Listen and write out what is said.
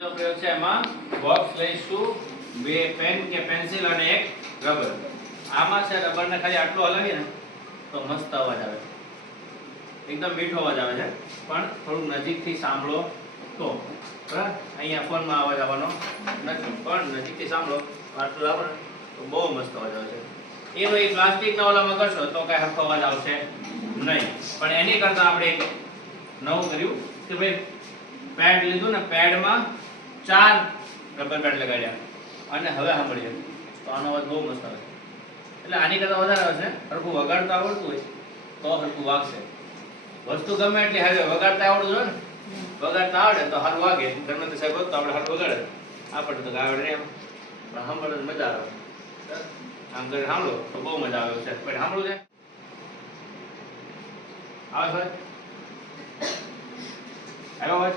પ્રયોગ છે એમાં બોક્સ લઈશું, બે પેન કે પેન્સિલ અને એક રબર. આમાં છે રબરને ખાલી આટલો હલાવીએ ને, તો મસ્ત અવાજ આવે એકદમ મીઠો અવાજ આવે છે. પણ થોડુંક નજીકથી સાંભળો તો, બરાબર? અહીંયા ફોનમાં અવાજ આવવાનો નથી, પણ નજીકથી સાંભળો આટલું લાવો તો બહુ મસ્ત અવાજ આવે છે. એ ભાઈ પ્લાસ્ટિકના ઓલામાં કરશો તો કાંઈ હરખો અવાજ આવશે નહીં. પણ એની કરતાં આપણે નવું કર્યું કે ભાઈ પેડ લીધું ને પેડમાં ચાર રબર બેન્ડ લગાડ્યા. અને હવે સાંભળીએ તો આનો અવાજ બહુ મસ્ત આવે એટલે આની કરતાં વધારે આવે છે. હરખું વગાડતા આવડતું હોય તો હરખું વાગશે. વસ્તુ ગમે એટલી હવે વગાડતા આવડતું હોય ને, વગાડતા આવડે તો હારું વાગે. તે સાહેબ હોત તો આપણે હારું વગાડે. આપણને તો આવડે નહીં પણ સાંભળે મજા આવે. આમ કરીને સાંભળો તો બહુ મજા આવે છે. પણ સાંભળું છે? આવે ભાઈ આવ્યો લો